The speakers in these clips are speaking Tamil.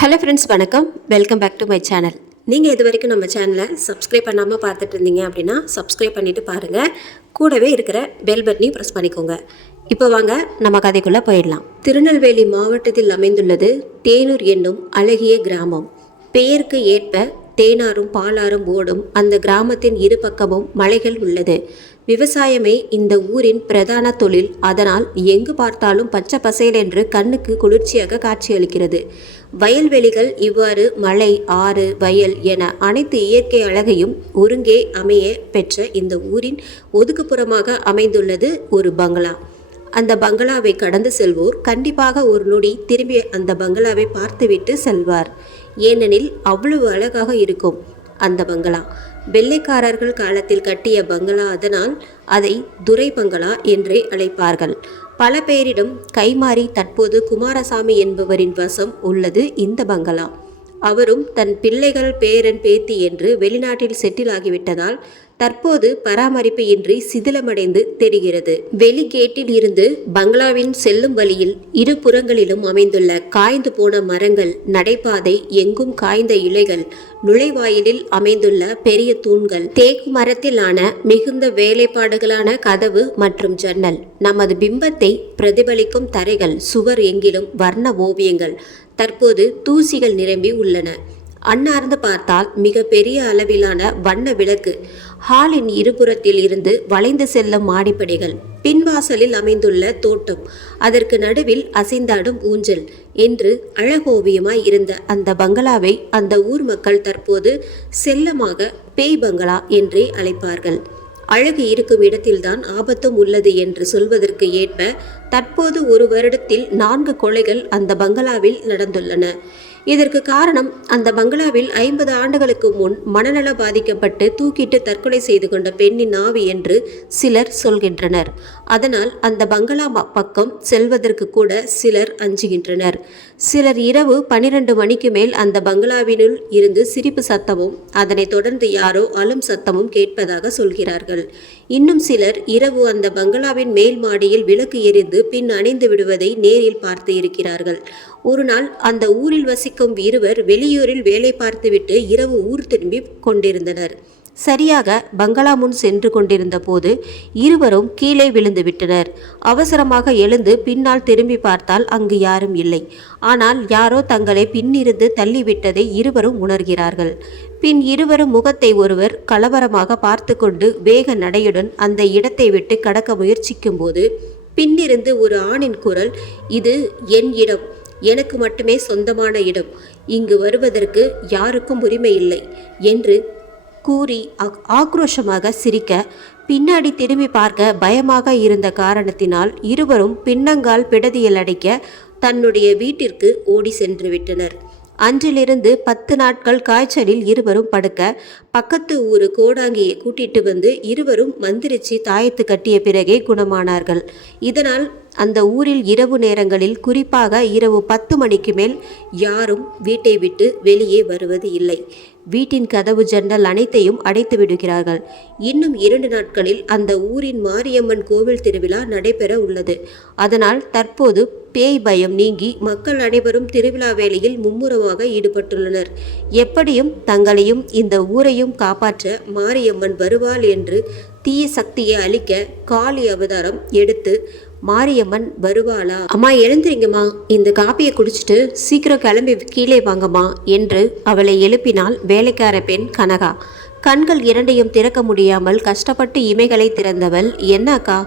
ஹலோ ஃப்ரெண்ட்ஸ், வணக்கம். Welcome back to my channel. நீங்கள் இது வரைக்கும் நம்ம சேனலை சப்ஸ்கிரைப் பண்ணாமல் பார்த்துட்டு இருந்தீங்க அப்படின்னா சப்ஸ்கிரைப் பண்ணிவிட்டு பாருங்கள். கூடவே இருக்கிற பெல் பட்டனையும் ப்ரெஸ் பண்ணிக்கோங்க. இப்போ வாங்க நம்ம கதைக்குள்ளே போயிடலாம். திருநெல்வேலி மாவட்டத்தில் அமைந்துள்ளது தேனூர் என்னும் அழகிய கிராமம். பெயருக்கு ஏற்ப தேனாரும் பாலாரும் ஓடும் அந்த கிராமத்தின் இரு பக்கமும் மலைகள் உள்ளது. விவசாயமே இந்த ஊரின் பிரதான தொழில். அதனால் எங்கு பார்த்தாலும் பச்சை பசேல் என்று கண்ணுக்கு குளிர்ச்சியாக காட்சியளிக்கிறது. வயல்வெளிகள் இவ்வாறு மலை, ஆறு, வயல் என அனைத்து இயற்கை அழகையும் ஒருங்கே அமைய பெற்ற இந்த ஊரின் ஒதுக்குப்புறமாக அமைந்துள்ளது ஒரு பங்களா. அந்த பங்களாவை கடந்து செல்வோர் கண்டிப்பாக ஒரு நொடி திரும்பி அந்த பங்களாவை பார்த்துவிட்டு செல்வார். ஏனெனில் அவ்வளவு அழகாக இருக்கும் அந்த பங்களா. வெள்ளைக்காரர்கள் காலத்தில் கட்டிய பங்களா. அதனால் அதை துரை பங்களா என்றே அழைப்பார்கள். பல பேரிடம் கைமாறி தற்போது குமாரசாமி என்பவரின் வசம் உள்ளது இந்த பங்களா. அவரும் தன் பிள்ளைகள், பேரன், பேத்தி என்று வெளிநாட்டில் செட்டில் ஆகிவிட்டதால் தற்போது பராமரிப்பு இன்றி சிதிலமடைந்து தெரிகிறது. வெளி கேட்டில் இருந்து பங்களாவின் செல்லும் வழியில் இரு புறங்களிலும் அமைந்துள்ள காய்ந்து போன மரங்கள், நடைபாதை, எங்கும் காய்ந்த இலைகள், நுழைவாயிலில் அமைந்துள்ள பெரிய தூண்கள், தேக்கு மரத்திலான மிகுந்த வேலைப்பாடுகளான கதவு மற்றும் ஜன்னல், நமது பிம்பத்தை பிரதிபலிக்கும் தரைகள், சுவர் எங்கிலும் வர்ண ஓவியங்கள், தற்போது தூசிகள் நிரம்பி உள்ளன. அன்னார்ந்து பார்த்தால் மிக பெரிய அளவிலான வண்ண விளக்கு, ஹாலின் இருபுறத்தில் இருந்து வளைந்து செல்லும் மாடிப்படிகள், பின்வாசலில் அமைந்துள்ள தோட்டம், அதற்கு நடுவில் அசைந்தாடும் ஊஞ்சல் என்று அழகோவியமாய் இருந்த அந்த பங்களாவை அந்த ஊர் மக்கள் தற்போது செல்லமாக பேய் பங்களா என்றே அழைப்பார்கள். அழகு இருக்கும் இடத்தில்தான் ஆபத்தும் உள்ளது என்று சொல்வதற்கு ஏற்ப தற்போது ஒரு வருடத்தில் 4 கொலைகள் அந்த பங்களாவில் நடந்துள்ளன. இதற்கு காரணம் அந்த பங்களாவில் 50 ஆண்டுகளுக்கு முன் மனநல பாதிக்கப்பட்டு தூக்கிட்டு தற்கொலை செய்து கொண்ட பெண்ணின் ஆவி என்று சிலர் சொல்கின்றனர். அதனால் அந்த பங்களா பக்கம் செல்வதற்கு கூட சிலர் அஞ்சுகின்றனர். சிலர் இரவு 12 மணிக்கு மேல் அந்த பங்களாவினுள் இருந்து சிரிப்பு சத்தமும் அதனைத் தொடர்ந்து யாரோ அழும் சத்தமும் கேட்பதாக சொல்கிறார்கள். இன்னும் சிலர் இரவு அந்த பங்களாவின் மேல் மாடியில் விளக்கு எரிந்து பின் அணைந்து விடுவதை நேரில் பார்த்து இருக்கிறார்கள். ஒரு நாள் அந்த ஊரில் வசிக்கும் இருவர் வெளியூரில் வேலை பார்த்துவிட்டு இரவு ஊர் திரும்பி கொண்டிருந்தனர். சரியாக பங்களா முன் சென்று கொண்டிருந்த போது இருவரும் கீழே விழுந்து விட்டனர். அவசரமாக எழுந்து பின்னால் திரும்பி பார்த்தால் அங்கு யாரும் இல்லை. ஆனால் யாரோ தங்களை பின்னிருந்து தள்ளிவிட்டதை இருவரும் உணர்கிறார்கள். பின் இருவரும் முகத்தை ஒருவர் கலவரமாக பார்த்து கொண்டு வேக நடையுடன் அந்த இடத்தை விட்டு கடக்க முயற்சிக்கும் போது பின்னிருந்து ஒரு ஆணின் குரல், "இது என் இடம், எனக்கு மட்டுமே சொந்தமான இடம், இங்கு வருவதற்கு யாருக்கும் உரிமை இல்லை" என்று கூறி ஆக்ரோஷமாக சிரிக்க, பின்னாடி திரும்பி பார்க்க பயமாக இருந்த காரணத்தினால் இருவரும் பின்னங்கால் பிடதியில் அடைக்க தன்னுடைய வீட்டிற்கு ஓடி சென்று விட்டனர். அன்றிலிருந்து 10 நாட்கள் காய்ச்சலில் இருவரும் படுக்க பக்கத்து ஊரு கோடாங்கியை கூட்டிட்டு வந்து இருவரும் மந்திரிச்சு தாயத்து கட்டிய பிறகே குணமானார்கள். இதனால் அந்த ஊரில் இரவு நேரங்களில், குறிப்பாக இரவு 10 மணிக்கு மேல் யாரும் வீட்டை விட்டு வெளியே வருவது இல்லை. வீட்டின் கதவு, ஜன்னல் அனைத்தையும் அடைத்து விடுகிறார்கள். இன்னும் 2 நாட்களில் அந்த ஊரின் மாரியம்மன் கோவில் திருவிழா நடைபெற உள்ளது. அதனால் தற்போது பேய் பயம் நீங்கி மக்கள் அனைவரும் திருவிழா வேளையில் மும்முரமாக ஈடுபட்டுள்ளனர். எப்படியும் தங்களையும் இந்த ஊரையும் காப்பாற்ற மாரியம்மன் வருவாள் என்று தீய சக்தியை அழிக்க காளி அவதாரம் எடுத்து மாரியம்மன் வருவாளா? அம்மா எழுந்திரிங்கம்மா, இந்த காப்பியை குடிச்சிட்டு சீக்கிரம் கிளம்பி கீழே வாங்கம்மா என்று அவளை எழுப்பினாள் வேலைக்கார பெண் கனகா. கண்கள் இரண்டையும் திறக்க முடியாமல் கஷ்டப்பட்டு இமைகளை திறந்தவள், "என்ன அக்கா,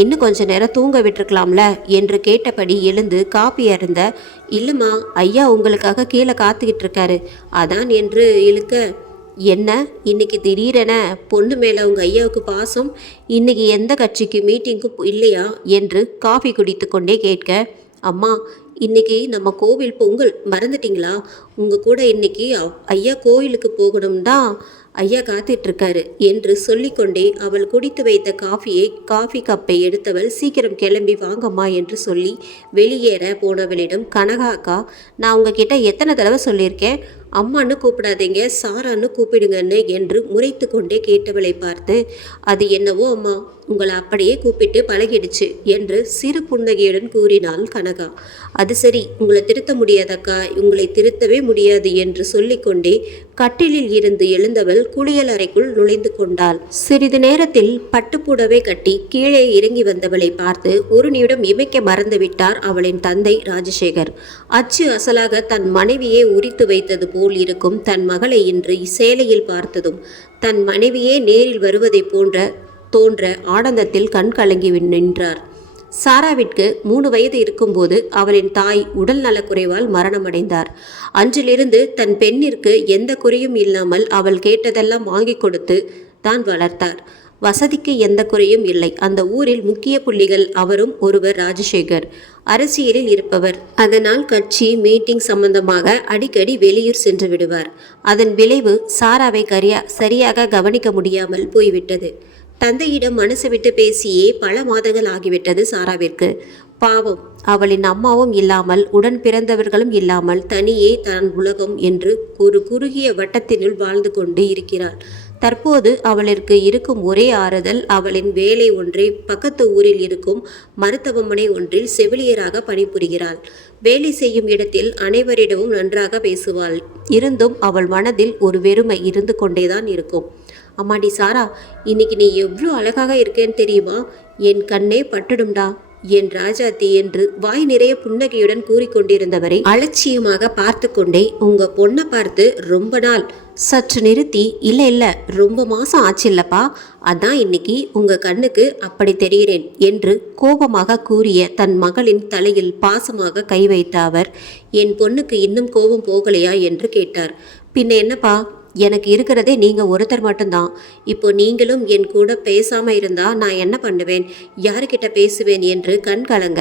இன்னும் கொஞ்ச நேரம் தூங்க விட்டுருக்கலாம்ல" என்று கேட்டபடி எழுந்து காப்பி அருந்த, "இல்லைம்மா, ஐயா உங்களுக்காக கீழே காத்துக்கிட்டு இருக்காரு, அதான்" என்று இழுக்க, "என்ன இன்னைக்கு திடீரென பொண்ணு மேலே உங்கள் ஐயாவுக்கு பாசம்? இன்னைக்கு எந்த கட்சிக்கு மீட்டிங்கும் இல்லையா?" என்று காஃபி குடித்து கொண்டே கேட்க, "அம்மா, இன்னைக்கு நம்ம கோவில் பொங்கல், மறந்துட்டிங்களா? உங்கள் கூட இன்னைக்கு ஐயா கோயிலுக்கு போகணும் தான் ஐயா காத்துட்ருக்காரு" என்று சொல்லிக்கொண்டே அவள் குடித்து வைத்த காஃபி கப்பை எடுத்தவள், "சீக்கிரம் கிளம்பி வாங்கம்மா" என்று சொல்லி வெளியேற போனவளிடம், "கனகா அக்கா, நான் உங்ககிட்ட எத்தனை தடவை சொல்லியிருக்கேன், அம்மான்னு கூப்பிடாதீங்க, சாரான்னு கூப்பிடுங்கன்னு என்று முறைத்து கொண்டே கேட்டவளை பார்த்து, அது என்னவோ அம்மா, உங்களை அப்படியே கூப்பிட்டு பழகிடுச்சு என்று சிறு புன்னகையுடன் கூறினாள் கனகா. அது சரி, உங்களை திருத்த முடியாதக்கா, உங்களை திருத்தவே முடியாது என்று சொல்லிக்கொண்டே கட்டிலில் இருந்து எழுந்தவள் குளியல் அறைக்குள் நுழைந்து கொண்டாள். சிறிது நேரத்தில் பட்டுப்புடவை கட்டி கீழே இறங்கி வந்தவளை பார்த்து ஒரு நிமிடம் இமைக்க மறந்துவிட்டார் அவளின் தந்தை ராஜசேகர். அச்சு அசலாக தன் மனைவியே உரித்து வைத்தது போல் இருக்கும் தன் மகளை இன்று சேலையில் பார்த்ததும் தன் மனைவியே நேரில் வருவதைப் தோன்ற ஆனந்தத்தில் கண் கலங்கி நின்றார். சாராவிற்கு 3 வயது இருக்கும்போது அவளின் தாய் உடல் நலக்குறைவால் மரணமடைந்தார். அன்றிலிருந்து தன் பெண்ணிற்கு எந்த குறையும் இல்லாமல் அவள் கேட்டதெல்லாம் வாங்கி கொடுத்து தான் வளர்த்தார். வசதிக்கு எந்த குறையும் இல்லை. அந்த ஊரில் முக்கிய புள்ளிகள் அவரும் ஒருவர் ராஜசேகர். அரசியலில் இருப்பவர். அதனால் கட்சி மீட்டிங் சம்பந்தமாக அடிக்கடி வெளியூர் சென்று விடுவார். அதன் விளைவு சாராவை சரியாக கவனிக்க முடியாமல் போய்விட்டது. தந்தையிடம் மனசு விட்டு பேசியே பல மாதங்கள் ஆகிவிட்டது சாராவிற்கு. பாவம், அவளின் அம்மாவும் இல்லாமல் உடன் பிறந்தவர்களும் இல்லாமல் தனியே தன் உலகம் என்று ஒரு குறுகிய வட்டத்தினுள் வாழ்ந்து கொண்டு இருக்கிறாள். தற்போது அவளிற்கு இருக்கும் ஒரே ஆறுதல் அவளின் வேலை ஒன்றை பக்கத்து ஊரில் இருக்கும் மருத்துவமனை ஒன்றில் செவிலியராக பணிபுரிகிறாள். வேலை செய்யும் இடத்தில் அனைவரிடமும் நன்றாக பேசுவாள். இருந்தும் அவள் மனதில் ஒரு வெறுமை இருந்து கொண்டேதான் இருக்கும். அம்மாடி சாரா, இன்னைக்கு நீ எவ்வளோ அழகாக இருக்கேன்னு தெரியுமா? என் கண்ணே பட்டுடும்டா என் ராஜாத்தி என்று வாய் நிறைய புன்னகையுடன் கூறிக்கொண்டிருந்தவரை அலட்சியமாக பார்த்து கொண்டே, உங்க பொண்ணை பார்த்து ரொம்ப நாள். சற்று நிறுத்தி, இல்லை ரொம்ப மாசம் ஆச்சில்லப்பா, அதான் இன்னைக்கு உங்க கண்ணுக்கு அப்படி தெரிகிறேன் என்று கோபமாக கூறிய தன் மகளின் தலையில் பாசமாக கை வைத்த அவர், என் பொண்ணுக்கு இன்னும் கோபம் போகலையா என்று கேட்டார். பின்ன என்னப்பா, எனக்கு இருக்கிறதே நீங்கள் ஒருத்தர் மட்டும்தான். இப்போ நீங்களும் என் கூட பேசாமல் இருந்தால் நான் என்ன பண்ணுவேன், யாருக்கிட்ட பேசுவேன் என்று கண் கலங்க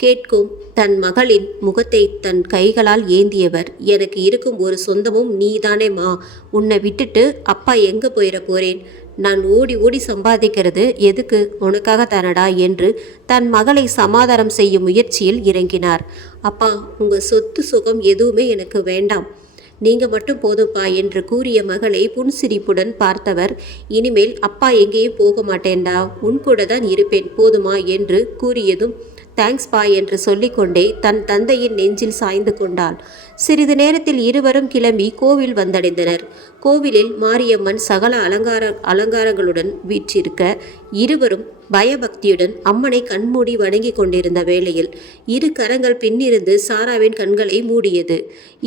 கேட்கும் தன் மகளின் முகத்தை தன் கைகளால் ஏந்தியவர், எனக்கு இருக்கும் ஒரு சொந்தமும் நீதானேம்மா, உன்னை விட்டுட்டு அப்பா எங்கே போயிட போகிறேன், நான் ஓடி ஓடி சம்பாதிக்கிறது எதுக்கு, உனக்காக தானடா என்று தன் மகளை சமாதானம் செய்யும் முயற்சியில் இறங்கினார். அப்பா, உங்கள் சொத்து சுகம் எதுவுமே எனக்கு வேண்டாம், நீங்கள் மட்டும் போதும்ப்பா என்று கூறிய மகளை புன்சிரிப்புடன் பார்த்தவர், இனிமேல் அப்பா எங்கேயும் போக மாட்டேன்டா, உன் கூட தான் இருப்பேன் போதுமா என்று கூறியதும் தேங்க்ஸ்பா என்று சொல்லிக்கொண்டே தன் தந்தையின் நெஞ்சில் சாய்ந்து கொண்டாள். சிறிது நேரத்தில் இருவரும் கிளம்பி கோவில் வந்தடைந்தனர். கோவிலில் மாரியம்மன் சகல அலங்காரங்களுடன் வீற்றிருக்க இருவரும் பயபக்தியுடன் அம்மனை கண்மூடி வணங்கி கொண்டிருந்த வேளையில் இரு கரங்கள் பின்னிருந்து சாராவின் கண்களை மூடியது.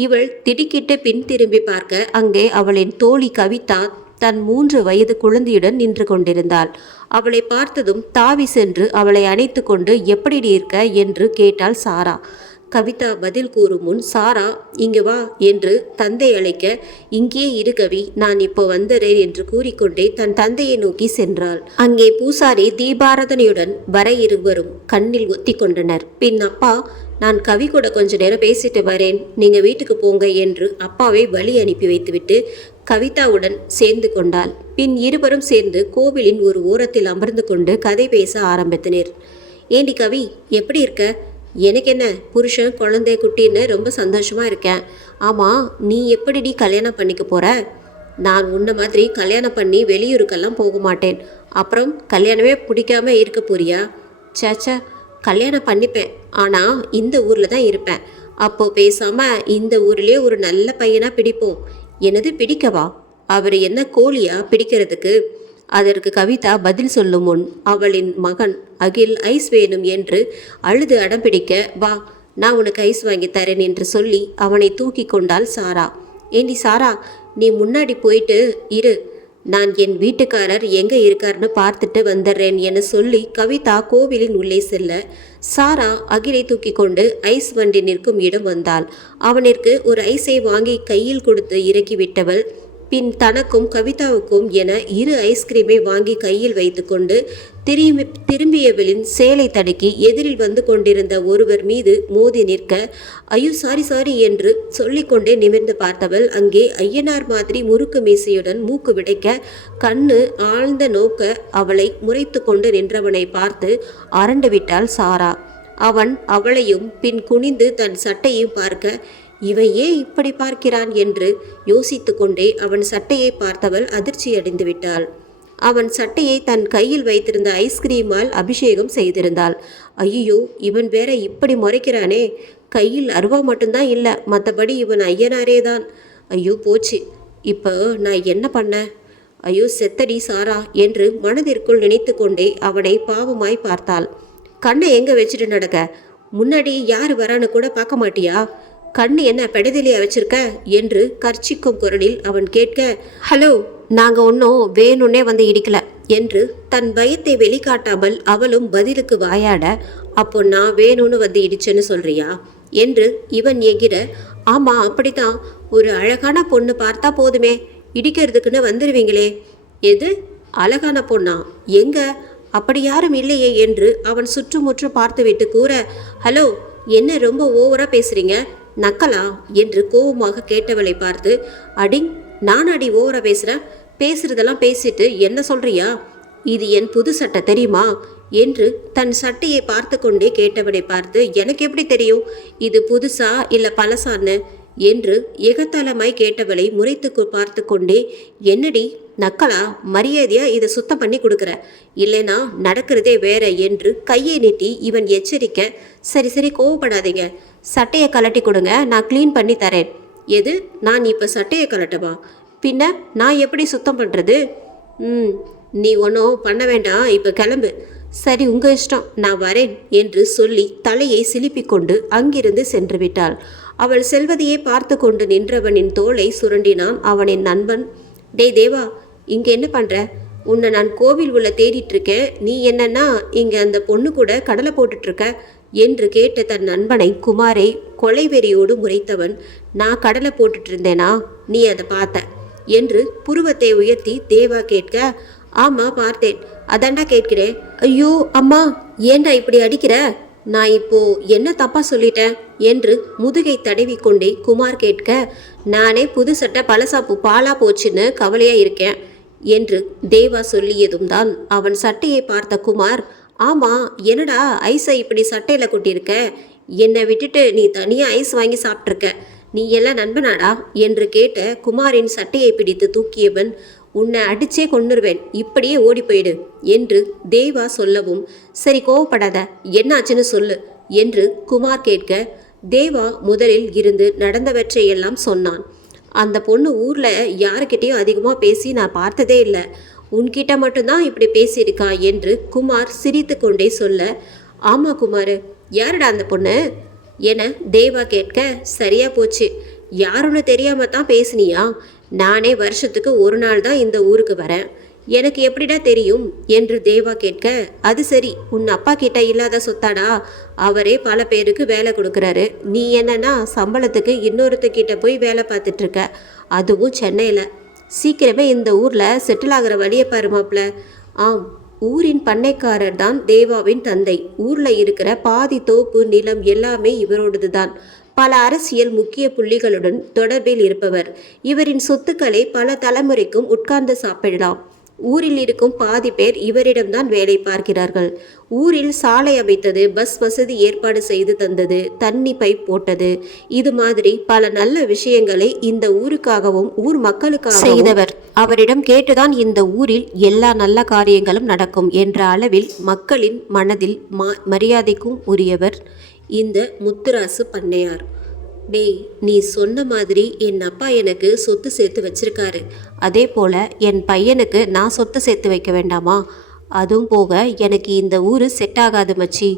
இவள் திடுக்கிட்டு பின் திரும்பி பார்க்க அங்கே அவளின் தோழி கவிதா தன் 3 வயது குழந்தையுடன் நின்று கொண்டிருந்தாள். அவளை பார்த்ததும் தாவி சென்று அவளை அணைத்து கொண்டு எப்படி இருக்க என்று கேட்டாள் சாரா. கவிதா பதில் கூறும் முன், சாரா இங்கு வா என்று தந்தை அழைக்க, இங்கே இரு கவி, நான் இப்போ வந்துறேன் என்று கூறிக்கொண்டே தன் தந்தையை நோக்கி சென்றாள். அங்கே பூசாரி தீபாராதனையுடன் வர இருவரும் கண்ணில் ஒத்தி கொண்டனர். பின் அப்பா, நான் கவி கூட கொஞ்ச நேரம் பேசிட்டு வரேன், நீங்க வீட்டுக்கு போங்க என்று அப்பாவை வழி அனுப்பி வைத்துவிட்டு கவிதாவுடன் சேர்ந்து கொண்டாள். பின் இருவரும் சேர்ந்து கோவிலின் ஒரு ஓரத்தில் அமர்ந்து கொண்டு கதை பேச ஆரம்பித்தனர். ஏண்டி கவி, எப்படி இருக்க? எனக்கு என்ன, புருஷன் குழந்தை குட்டின்னு ரொம்ப சந்தோஷமா இருக்கேன். ஆமாம், நீ எப்படிடி கல்யாணம் பண்ணிக்க போற? நான் உன்ன மாதிரி கல்யாணம் பண்ணி வெளியூருக்கெல்லாம் போக மாட்டேன். அப்புறம் கல்யாணமே பிடிக்காம இருக்க போறியா? சேச்சா, கல்யாணம் பண்ணிப்பேன், ஆனால் இந்த ஊரில் தான் இருப்பேன். அப்போது பேசாமல் இந்த ஊர்லேயே ஒரு நல்ல பையனாக பிடிப்போம். எனது பிடிக்கவா? அவர் என்ன கோழியா பிடிக்கிறதுக்கு? அதற்கு கவிதா பதில் சொல்லும் முன் அவளின் மகன் அகில் ஐஸ் வேணும் என்று அழுது அடம்பிடிக்க, வா நான் உனக்கு ஐஸ் வாங்கி தரேன் என்று சொல்லி அவனை தூக்கி கொண்டாள் சாரா. ஏண்டி சாரா, நீ முன்னாடி போயிட்டு இரு, நான் என் வீட்டுக்காரர் எங்கே இருக்காருன்னு பார்த்துட்டு வந்துடுறேன் என சொல்லி கவிதா கோவிலின் உள்ளே செல்ல சாரா அகிலை தூக்கி கொண்டு ஐஸ் வண்டி நிற்கும் இடம் வந்தாள். அவனிற்கு ஒரு ஐஸை வாங்கி கையில் கொடுத்து இறக்கிவிட்டவள் பின் தனக்கும் கவிதாவுக்கும் என 2 ஐஸ்கிரீமை வாங்கி கையில் வைத்து கொண்டு திரும்பியவளின் சேலை தடுக்கி எதிரில் வந்து கொண்டிருந்த ஒருவர் மீது மோதி நிற்க, ஐயோ சாரி என்று சொல்லிக்கொண்டே நிமிர்ந்து பார்த்தவள் அங்கே ஐயனார் மாதிரி முறுக்கு மீசையுடன் மூக்கு விடைக்க கண்ணு ஆழ்ந்த நோக்க அவளை முறைத்து கொண்டு நின்றவனை பார்த்து அரண்டு விட்டாள் சாரா. அவன் அவளையும் பின் குனிந்து தன் சட்டையும் பார்க்க, இவன் ஏன் இப்படி பார்க்கிறான் என்று யோசித்து கொண்டே அவன் சட்டையை பார்த்தவள் அதிர்ச்சியடைந்து விட்டாள். அவன் சட்டையை தன் கையில் வைத்திருந்த ஐஸ்கிரீமால் அபிஷேகம் செய்திருந்தாள். ஐயோ, இவன் வேற இப்படி முறைக்கிறானே, கையில் அருவா மட்டும்தான் இல்லை, மற்றபடி இவன் ஐயனாரே தான். ஐயோ போச்சு, இப்போ நான் என்ன பண்ணேன்? ஐயோ செத்தடி சாரா என்று மனதிற்குள் நினைத்து கொண்டே அவனை பாவமாய் பார்த்தாள். கண்ணை எங்கே வச்சுட்டு நடக்க? முன்னாடி யார் வரான்னு கூட பார்க்க மாட்டியா? கண்ணு என்ன பெடதிலியா வச்சிருக்க என்று கர்ச்சிக்கும் குரலில் அவன் கேட்க, ஹலோ, நாங்கள் ஒன்றும் வேணும்னே வந்து இடிக்கல என்று தன் பயத்தை வெளிக்காட்டாமல் அவளும் பதிலுக்கு வாயாட, அப்போ நான் வேணும்னு வந்து இடிச்சேன்னு சொல்றியா என்று இவன் எகிற, ஆமாம் அப்படித்தான், ஒரு அழகான பொண்ணு பார்த்தா போதுமே, இடிக்கிறதுக்குன்னு வந்துடுவீங்களே. எது அழகான பொண்ணா? எங்க? அப்படி யாரும் இல்லையே என்று அவன் சுற்றுமுற்று பார்த்துவிட்டு கூற, ஹலோ, என்ன ரொம்ப ஓவரா பேசுறீங்க, நக்கலா என்று கோபமாக கேட்டவளை பார்த்து, அடிங், நான் அடி ஓவரா பேசுறதெல்லாம் பேசிட்டு என்ன சொல்றியா? இது என் புது சட்டை தெரியுமா என்று தன் சட்டையை பார்த்து கொண்டே கேட்டவனை பார்த்து, எனக்கு எப்படி தெரியும் இது புதுசா இல்லை பழசான்னு என்று எகத்தாளமாய் கேட்டவளை முறைத்து பார்த்து கொண்டே, என்னடி நக்கலா, மரியாதையா இதை சுத்தம் பண்ணி கொடுக்குற, இல்லைனா நடக்கிறதே வேற என்று கையை நீட்டி இவன் எச்சரிக்க, சரி சரி கோவப்படாதீங்க, சட்டையை கலட்டி கொடுங்க, நான் க்ளீன் பண்ணி தரேன். எது, நான் இப்போ சட்டையை கலட்டவா? பின்ன நான் எப்படி சுத்தம் பண்ணுறது? நீ ஒன்றும் பண்ண வேண்டாம், இப்போ கிளம்பு. சரி, உங்கள் இஷ்டம், நான் வரேன் என்று சொல்லி தலையை சிலிப்பிக்கொண்டு அங்கிருந்து சென்று விட்டாள். அவள் செல்வதையே பார்த்து கொண்டு நின்றவனின் தோளை சுரண்டினான் அவனின் நண்பன். டேய் தேவா, இங்கே என்ன பண்ணுற? உன்னை நான் கோவில் உள்ள தேடிட்டு இருக்கேன், நீ என்னன்னா இங்கே அந்த பொண்ணு கூட கடலை போட்டுட்ருக்க என்று கேட்ட தன் நண்பனை குமாரை கொலைவெறியோடு முறைத்தவன், நான் கடலை போட்டுட்டு இருந்தேனா, நீ அதை பார்த்த என்று புருவத்தை உயர்த்தி தேவா கேட்க, ஆமா பார்த்தேன், அதாண்டா கேட்கிறேன். ஐயோ அம்மா, ஏண்டா இப்படி அடிக்கிற? நான் இப்போ என்ன தப்பா சொல்லிட்டேன் என்று முதுகை தடவி கொண்டே குமார் கேட்க, நானே புது சட்டை பழசாப்பு பாலா போச்சுன்னு கவலையா இருக்கேன் என்று தேவா சொல்லியதும் தான் அவன் சட்டையை பார்த்த குமார், ஆமா, என்னடா ஐஸை இப்படி சட்டையில கொட்டியிருக்க, என்னை விட்டுட்டு நீ தனியா ஐஸ் வாங்கி சாப்பிட்ருக்க, நீ எல்லாம் நண்பனாடா என்று கேட்ட குமாரின் சட்டையை பிடித்து தூக்கியவன், உன்னை அடிச்சே கொன்னுருவேன், இப்படியே ஓடி போயிடு என்று தேவா சொல்லவும், சரி கோவப்படாத, என்னாச்சுன்னு சொல்லு என்று குமார் கேட்க, தேவா முதலில் இருந்து நடந்தவற்றையெல்லாம் சொன்னான். அந்த பொண்ணு ஊரில் யாருக்கிட்டேயும் அதிகமாக பேசி நான் பார்த்ததே இல்லை, உன்கிட்ட மட்டும்தான் இப்படி பேசியிருக்கா என்று குமார் சிரித்து கொண்டே சொல்ல, ஆமாம் குமார், யாருடா அந்த பொண்ணு என தேவா கேட்க, சரியா போச்சு, யாருன்னு தெரியாம தான் பேசுனியா? நானே வருஷத்துக்கு ஒரு நாள் தான் இந்த ஊருக்கு வரேன், எனக்கு எப்படிடா தெரியும் என்று தேவா கேட்க, அது சரி, உன் அப்பா கிட்ட இல்லாத சொத்தாடா, அவரே பல பேருக்கு வேலை கொடுக்குறாரு, நீ என்னன்னா சம்பளத்துக்கு இன்னொருத்தக்கிட்ட போய் வேலை பார்த்துட்டு இருக்க, அதுவும் சென்னையில். சீக்கிரமே இந்த ஊரில் செட்டில் ஆகிற வழியை பாருமாப்ல. ஆம், ஊரின் பண்ணைக்காரர் தான் தேவாவின் தந்தை. ஊரில் இருக்கிற பாதி தோப்பு நிலம் எல்லாமே இவரோடது தான். பல அரசியல் முக்கிய புள்ளிகளுடன் தொடர்பில் இருப்பவர். இவரின் சொத்துக்களை பல தலைமுறைக்கும் உட்கார்ந்து சாப்பிடலாம். ஊரில் இருக்கும் பாதி பேர் இவரிடம்தான் வேலை பார்க்கிறார்கள். ஊரில் சாலை அமைத்தது, பஸ் வசதி ஏற்பாடு செய்து தந்தது, தண்ணி பைப் போட்டது, இது மாதிரி பல நல்ல விஷயங்களை இந்த ஊருக்காகவும் ஊர் மக்களுக்காக செய்தவர். அவரிடம் கேட்டுதான் இந்த ஊரில் எல்லா நல்ல காரியங்களும் நடக்கும் என்ற அளவில் மக்களின் மனதில் மரியாதைக்கும் உரியவர் இந்த முத்துராசு பண்ணையார். டேய், நீ சொன்ன மாதிரி என் அப்பா எனக்கு சொத்து சேர்த்து வச்சிருக்காரு, அதே போல் என் பையனுக்கு நான் சொத்து சேர்த்து வைக்க வேண்டாமா? அதுவும் போக எனக்கு இந்த ஊர் செட் ஆகாது மச்சி,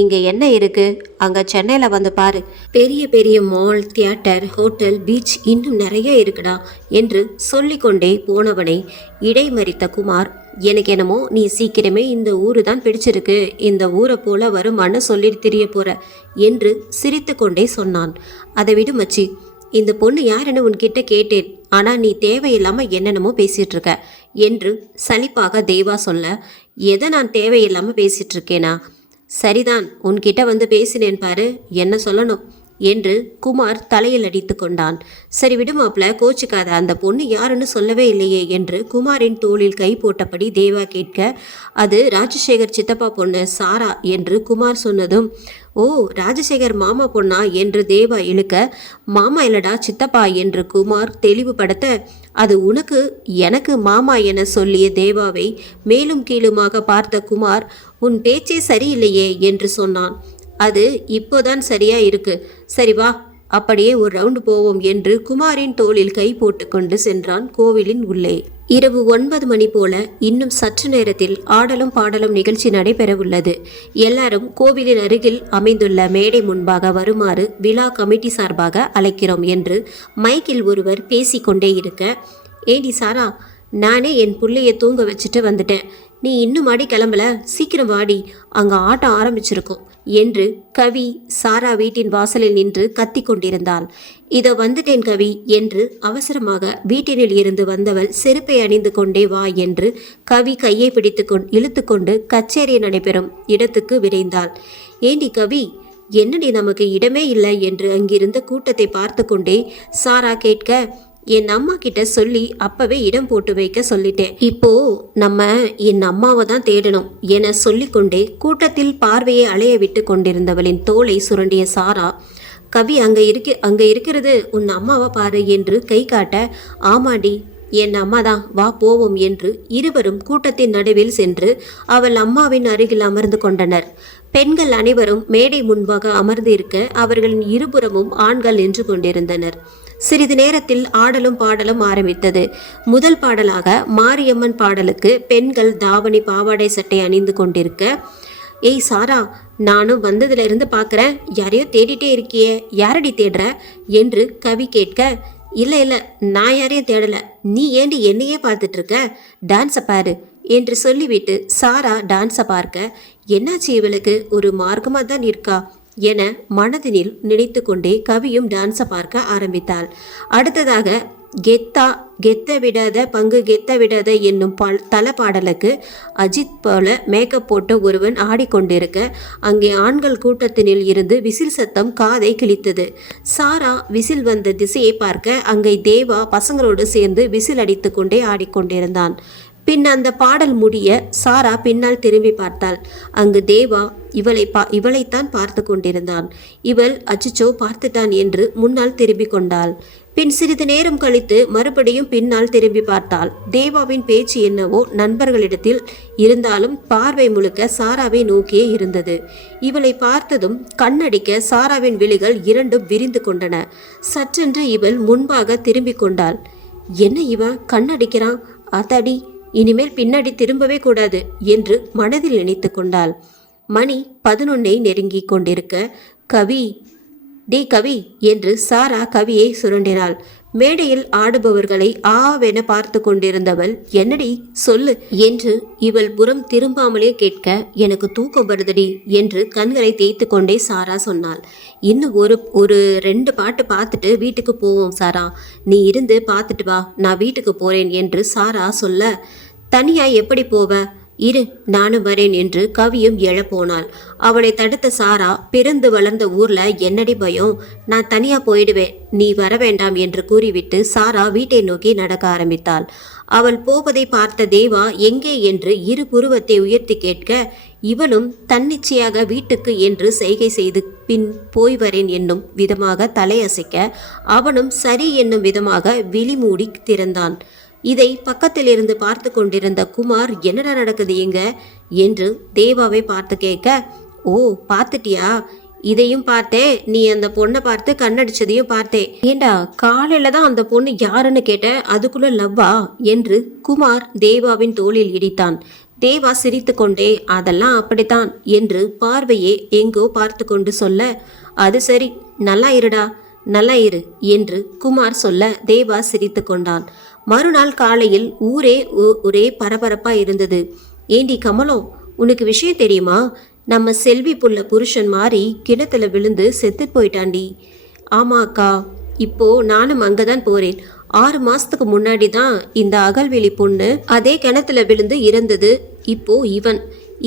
இங்கே என்ன இருக்குது, அங்கே சென்னையில் வந்து பாரு, பெரிய பெரிய மால், தியேட்டர், ஹோட்டல், பீச் இன்னும் நிறைய இருக்குடா என்று சொல்லிக்கொண்டே போனவனை இடைமறித்த குமார், எனக்கு என்னமோ நீ சீக்கிரமே இந்த ஊரு தான் பிடிச்சிருக்கு, இந்த ஊரை போல வருமானு சொல்லிட்டு தெரிய போற என்று சிரித்து கொண்டே சொன்னான். அதை விடு மச்சி, இந்த பொண்ணு யாருன்னு உன்கிட்ட கேட்டேன், ஆனால் நீ தேவையில்லாமல் என்னென்னமோ பேசிகிட்டு இருக்க என்று சலிப்பாக தேவா சொல்ல, எதை நான் தேவையில்லாமல் பேசிகிட்டு இருக்கேனா? சரிதான், உன்கிட்ட வந்து பேசினேன் பாரு, என்ன சொல்லணும், என்று குமார் தலையில் அடித்து கொண்டான். சரி விடுமாப்ல, கோச்சிக்காத, அந்த பொண்ணு யாருன்னு சொல்லவே இல்லையே என்று குமாரின் தோளில் கை போட்டபடி தேவா கேட்க, அது ராஜசேகர் சித்தப்பா பொண்ணு சாரா என்று குமார் சொன்னதும், ஓ ராஜசேகர் மாமா பொண்ணா என்று தேவா இழுக்க, மாமா இல்லடா சித்தப்பா என்று குமார் தெளிவுபடுத்த, அது உனக்கு எனக்கு மாமா என சொல்லிய தேவாவை மேலும் கீழுமாக பார்த்த குமார், உன் பேச்சே சரியில்லையே என்று சொன்னான். அது இப்போதான் சரியா இருக்கு, சரி வா அப்படியே ஒரு ரவுண்டு போவோம் என்று குமாரின் தோளில் கை போட்டு கொண்டு சென்றான் கோவிலின் உள்ளே. இரவு 9 மணி போல இன்னும் சற்று நேரத்தில் ஆடலும் பாடலும் நிகழ்ச்சி நடைபெறவுள்ளது. எல்லாரும் கோவிலின் அருகில் அமைந்துள்ள மேடை முன்பாக வருமாறு விழா கமிட்டி சார்பாக அழைக்கிறோம் என்று மைக்கில் ஒருவர் பேசிக்கொண்டே இருக்க, ஏண்டி சாரா, நானே என் புள்ளைய தூங்க வச்சுட்டு வந்துட்டேன், நீ இன்னும் அடி கிளம்பல, சீக்கிரம் வாடி, அங்கே ஆட்டம் ஆரம்பிச்சிருக்கோம் என்று கவி சாரா வீட்டின் வாசலில் நின்று கத்தி கொண்டிருந்தாள். இதோ வந்துட்டேன் கவி என்று அவசரமாக வீட்டினில் இருந்து வந்தவள் செருப்பை அணிந்து கொண்டே வா என்று கவி கையை பிடித்து இழுத்து கொண்டு கச்சேரி நடைபெறும் இடத்துக்கு விரைந்தாள். ஏண்டி கவி, என்னடி நமக்கு இடமே இல்லை என்று அங்கிருந்த கூட்டத்தை பார்த்து கொண்டே சாரா கேட்க, என் அம்மா கிட்ட சொல்லி அப்பவே இடம் போட்டு வைக்க சொல்லிட்டேன், இப்போ நம்ம என் அம்மாவை தான் தேடணும் என சொல்லிக்கொண்டே கூட்டத்தில் பார்வையை அலைய விட்டு கொண்டிருந்தவளின் தோளை சுரண்டிய சாரா, கவி அங்க இருக்கிறது உன் அம்மாவை பாரு என்று கை காட்ட, ஆமாடி என் அம்மாதான், வா போவோம் என்று இருவரும் கூட்டத்தின் நடுவில் சென்று அவள் அம்மாவின் அருகில் அமர்ந்து கொண்டனர். பெண்கள் அனைவரும் மேடை முன்பாக அமர்ந்து இருக்க அவர்களின் இருபுறமும் ஆண்கள் நின்று கொண்டிருந்தனர். சிறிது நேரத்தில் ஆடலும் பாடலும் ஆரம்பித்தது. முதல் பாடலாக மாரியம்மன் பாடலுக்கு பெண்கள் தாவணி பாவாடை சட்டை அணிந்து கொண்டிருக்க, ஏய் சாரா, நானும் வந்ததுல பார்க்குறேன், யாரையோ தேடிட்டே இருக்கியே, யாரடி தேடுற என்று கவி கேட்க, இல்லை நான் யாரையும் தேடலை, நீ ஏண்டி என்னையே பார்த்துட்டு இருக்க, டான்ஸை பாரு என்று சொல்லிவிட்டு சாரா டான்ஸை பார்க்க, என்னாச்சு இவளுக்கு, ஒரு மார்க்கமாக தான் இருக்கா என மனதினில் நினைத்து கொண்டே கவியும் டான்ஸை பார்க்க ஆரம்பித்தாள். அடுத்ததாக கெத்த விடாத பங்கு கெத்த விடாத என்னும் தல பாடலுக்கு அஜித் போல மேக்கப் போட்டு ஒருவன் ஆடிக்கொண்டிருக்க, அங்கே ஆண்கள் கூட்டத்தினில் இருந்து விசில் சத்தம் காதை கிழித்தது. சாரா விசில் வந்த திசையை பார்க்க அங்கே தேவா பசங்களோடு சேர்ந்து விசில் அடித்து கொண்டே ஆடிக்கொண்டிருந்தான். பின் அந்த பாடல் முடிய சாரா பின்னால் திரும்பி பார்த்தாள். அங்கு தேவா இவளைத்தான் பார்த்து கொண்டிருந்தான். இவள் அச்சச்சோ பார்த்துட்டான் என்று முன்னால் திரும்பி கொண்டாள். பின் சிறிது நேரம் கழித்து மறுபடியும் பின்னால் திரும்பி பார்த்தாள். தேவாவின் பேச்சு என்னவோ நண்பர்களிடத்தில் இருந்தாலும் பார்வை முழுக்க சாராவை நோக்கியே இருந்தது. இவளை பார்த்ததும் கண்ணடிக்க சாராவின் விழிகள் இரண்டும் விரிந்து கொண்டன. சற்றென்று இவள் முன்பாக திரும்பி கொண்டாள். என்ன இவன் கண்ணடிக்கிறான், அத்தாடி, இனிமேல் பின்னாடி திரும்பவே கூடாது என்று மனதில் நினைத்து கொண்டாள். மணி 11 நெருங்கி கொண்டிருக்க, கவி என்று சாரா கவியை சுரண்டினாள். மேடையில் ஆடுபவர்களை ஆவென பார்த்து கொண்டிருந்தவள், என்னடி சொல்லு என்று இவள் புறம் திரும்பாமலே கேட்க, எனக்கு தூக்கம் வருதடி என்று கண்களை தேய்த்து கொண்டே சாரா சொன்னாள். இன்னும் ஒரு 2 பாட்டு பார்த்துட்டு வீட்டுக்கு போவோம் சாரா, நீ இருந்து பார்த்துட்டு வா, நான் வீட்டுக்கு போறேன் என்று சாரா சொல்ல, தனியா எப்படி போவ, இரு நானும் வரேன் என்று கவியும் எழப்போனாள். அவளை தடுத்த சாரா, பிறந்து வளர்ந்த ஊர்ல என்னடி பயம், நான் தனியா போயிடுவேன், நீ வர வேண்டாம் என்று கூறிவிட்டு சாரா வீட்டை நோக்கி நடக்க ஆரம்பித்தாள். அவள் போவதை பார்த்த தேவா எங்கே என்று இரு புருவத்தை உயர்த்தி கேட்க, இவளும் தன்னிச்சையாக வீட்டுக்கு என்று செய்கை செய்து பின் போய் வரேன் என்னும் விதமாக தலையசைக்க, அவனும் சரி என்னும் விதமாக விழி மூடி திறந்தான். இதை பக்கத்தில் இருந்து பார்த்து கொண்டிருந்த குமார், என்னடா நடக்குது எங்க என்று தேவாவை பார்த்து கேட்க, ஓ பார்த்துட்டியா, இதையும் பார்த்தேன், நீ அந்த பொண்ணை பார்த்து கண்ணடிச்சதையும் பார்த்தேன், ஏண்டா காலையில தான் அந்த பொண்ணு யாருன்னு கேட்ட, அதுக்குள்ள லவ்வா என்று குமார் தேவாவின் தோளில் இடித்தான். தேவா சிரித்து கொண்டே, அதெல்லாம் அப்படித்தான் என்று பார்வையே எங்கோ பார்த்து கொண்டு சொல்ல, அது சரி, நல்லா இருடா, நல்லா இரு என்று குமார் சொல்ல தேவா சிரித்து கொண்டான். மறுநாள் காலையில் ஊரே ஒரே பரபரப்பா இருந்தது. ஏண்டி கமலம், உனக்கு விஷயம் தெரியுமா, நம்ம செல்வி புள்ள புருஷன் மாதிரி கிணத்துல விழுந்து செத்து போயிட்டாண்டி. ஆமா அக்கா, இப்போ நானும் அங்கதான் போறேன். 6 மாசத்துக்கு முன்னாடி தான் இந்த அகல்வெளி பொண்ணு அதே கிணத்துல விழுந்து இறந்தது. இப்போ இவன்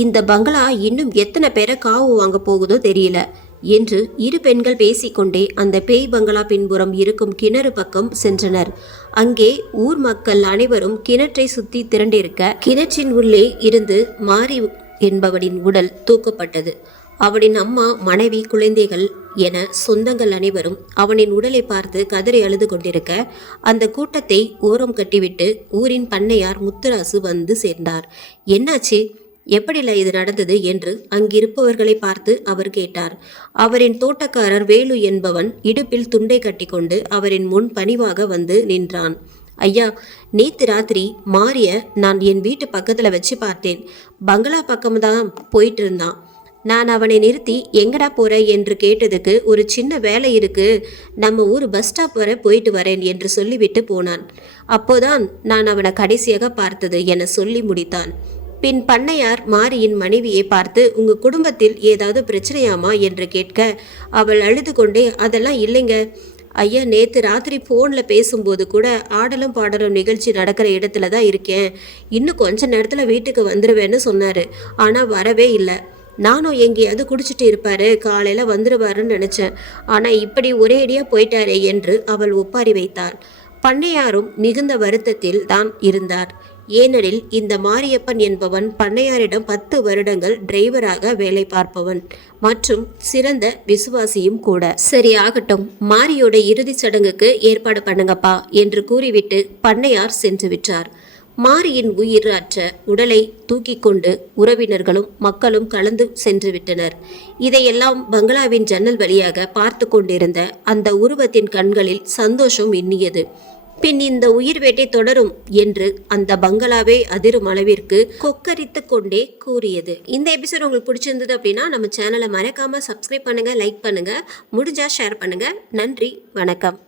இந்த பங்களா இன்னும் எத்தனை பேரை காவு வாங்க போகுதோ தெரியல. என்று இரு பெண்கள் பேசிக்கொண்டே அந்த பேய் பங்களா பின்புறம் இருக்கும் கிணறு பக்கம் சென்றனர். அங்கே ஊர் மக்கள் அனைவரும் கிணற்றை சுற்றி திரண்டிருக்க கிணற்றின் உள்ளே இருந்து மாரி என்பவனின் உடல் தூக்கப்பட்டது. அவனின் அம்மா, மனைவி, குழந்தைகள் என சொந்தங்கள் அனைவரும் அவனின் உடலை பார்த்து கதறி அழுது கொண்டிருக்க அந்த கூட்டத்தை ஓரம் கட்டிவிட்டு ஊரின் பண்ணையார் முத்துராசு வந்து சேர்ந்தார். என்னாச்சு, எப்படில இது நடந்தது என்று அங்கிருப்பவர்களை பார்த்து அவர் கேட்டார். அவரின் தோட்டக்காரர் வேலு என்பவன் இடுப்பில் துண்டை கட்டிக்கொண்டு அவரின் முன் பணிவாக வந்து நின்றான். ஐயா, நேத்து ராத்திரி மாரிய நான் என் வீட்டு பக்கத்துல வச்சு பார்த்தேன். பங்களா பக்கம்தான் போயிட்டு இருந்தான். நான் அவனை நிறுத்தி எங்கடா போற என்று கேட்டதுக்கு ஒரு சின்ன வேலை இருக்கு, நம்ம ஊர் பஸ் ஸ்டாப் வரை போயிட்டு வரேன் என்று சொல்லிவிட்டு போனான். அப்போதான் நான் அவனை கடைசியாக பார்த்தது என சொல்லி முடித்தான். பின் பண்ணையார் மாரியின் மனைவியை பார்த்து, உங்க குடும்பத்தில் ஏதாவது பிரச்சனையாமா என்று கேட்க அவள் அழுது கொண்டே, அதெல்லாம் இல்லைங்க ஐயா, நேற்று ராத்திரி ஃபோனில் பேசும்போது கூட ஆடலும் பாடலும் நிகழ்ச்சி நடக்கிற இடத்துல தான் இருக்கேன், இன்னும் கொஞ்ச நேரத்தில் வீட்டுக்கு வந்துடுவேன்னு சொன்னார். ஆனால் வரவே இல்லை. நானும் எங்கேயாவது குடிச்சிட்டு இருப்பாரு, காலையில் வந்துடுவாருன்னு நினச்சேன். ஆனால் இப்படி ஒரேடியாக போயிட்டாரே என்று அவள் ஒப்பாரி வைத்தாள். பண்ணையாரும் மிகுந்த வருத்தத்தில் தான் இருந்தார். ஏனெனில் இந்த மாரியப்பன் என்பவன் பண்ணையாரிடம் 10 வருடங்கள் டிரைவராக வேலை பார்ப்பவன் மற்றும் சிறந்த விசுவாசியும் கூட. சரி ஆகட்டும், மாரியோட இறுதிச் சடங்குக்கு ஏற்பாடு பண்ணுங்கப்பா என்று கூறிவிட்டு பண்ணையார் சென்று விட்டார். மாரியின் உயிர் அற்ற உடலை தூக்கி கொண்டு உறவினர்களும் மக்களும் கலந்து சென்று விட்டனர். இதையெல்லாம் பங்களாவின் ஜன்னல் வழியாக பார்த்து கொண்டிருந்த அந்த உருவத்தின் கண்களில் சந்தோஷம் மின்னியது. பின் இந்த உயிர் வேட்டை தொடரும் என்று அந்த பங்களாவே அதிரும் அளவிற்கு கொக்கரித்து கொண்டே கூறியது. இந்த எபிசோட் உங்களுக்கு பிடிச்சிருந்தது அப்படின்னா நம்ம சேனலை மறக்காம சப்ஸ்கிரைப் பண்ணுங்க, லைக் பண்ணுங்க, முடிஞ்சா ஷேர் பண்ணுங்க. நன்றி, வணக்கம்.